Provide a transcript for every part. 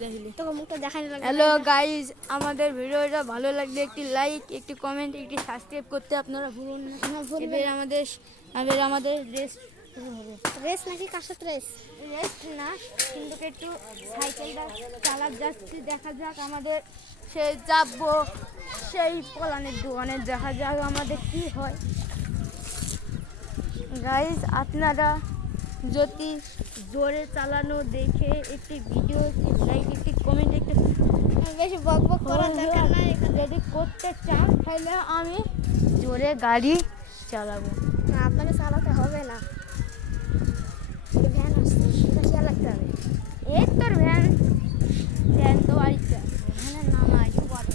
Hello guys, আমাদের ভিডিওটা ভালো লাগলে একটি লাইক, একটি কমেন্ট, একটি সাবস্ক্রাইব করতে আপনারা ভুলুন না। এবার আমাদের রেস শুরু হবে। রেস নাকি কার সাথে রেস? রেস না, কিন্তু একটু সাইকেলটা চালাতে যাচ্ছি, দেখা যাক আমাদের সেই যাবো সেই পলানের দোকানে, দেখা যাক আমাদের কি হয়। গাইজ, আপনারা যদি জোরে চালানো দেখে একটি ভিডিও, একটি লাইক, একটি কমেন্ট, একটি বেশি বক বক করার দরকার নাই। যদি করতে চান তাহলে আমি জোরে গাড়ি চালাবো। না, আপনাকে চালাতে হবে না। ভ্যান আসছে, সেটা খেয়াল রাখতে হবে। এই তোর ভ্যান ভ্যান তো বাড়িতে আছে, ভ্যানের নাম আছে বড়।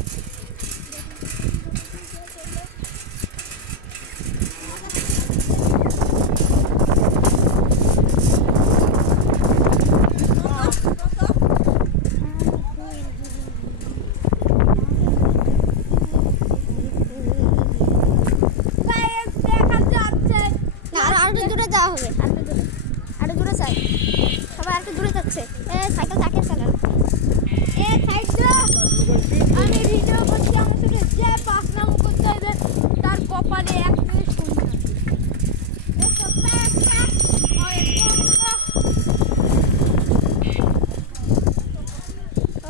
যাওয়া হবে আরো দূরে চাই, সবাই একটু দূরে যাচ্ছে। সাইকেল তাকে চালান। আমি ভিডিও করছি, আমার সাথে যে পাঁচ নাম করতে হবে তার কপালে এক মিনিট শুনতে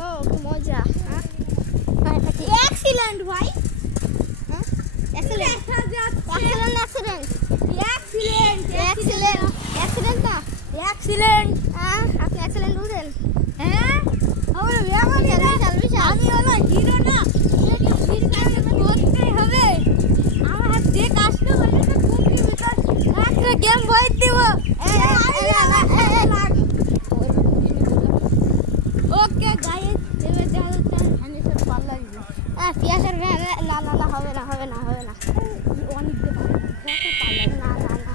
ও কি মজা। এক্সিলেন্ট ভাই, অ্যাক্সিডেন্ট না এক্সিলেন্ট। আপনি অ্যাক্সিডেন্ট বুঝেন? হ্যাঁ, আমি হলো হিরো না, করতেই হবে। আমার হাত যে কাজটা বলে না, কুকি ভিতর একটা গেম ভয় দিব। ওকে গাইস, এবার যাওয়া আমি সব ভালো লাগবে। পিয়াসার ভ্যান না না না, হবে না হবে না হবে না। অনেক দেব না না না,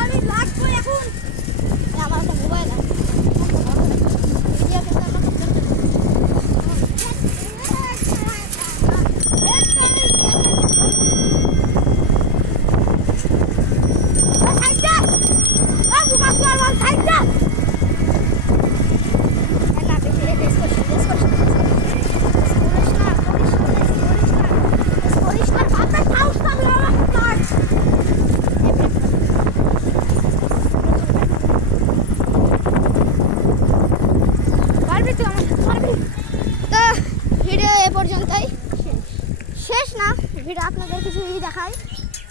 আমি লাগবো এখন। আমার একটা মোবাইল আছে, ভিডিও কিন্তু আমরা করতে ভিডিও এ পর্যন্তই শেষ না। ভিডিও আপনাদের কিছু দেখাই,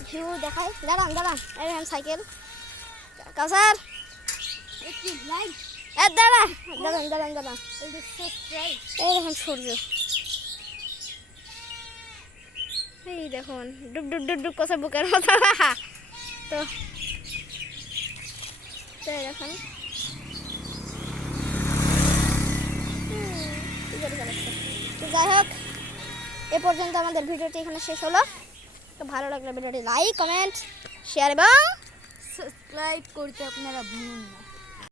ভিউ দেখাই। দাঁড়ান দাঁড়ান, এই দেখেন সাইকেল। কাউসার একটি লাইক, দাঁড়ান দাঁড়ান দাঁড়ান দাঁড়ান, সাবস্ক্রাইব। এই দেখুন সূর্য, এই দেখুন ডুব ডুব ডুব ডুব কষা বুকের মতো। তো এই দেখুন তো যাই হোক, এ পর্যন্ত আমাদের ভিডিওটি এখানে শেষ হলো। তো ভালো লাগলে ভিডিওটি লাইক, কমেন্ট, শেয়ার এবং সাবস্ক্রাইব করতে আপনারা ভুলুন না।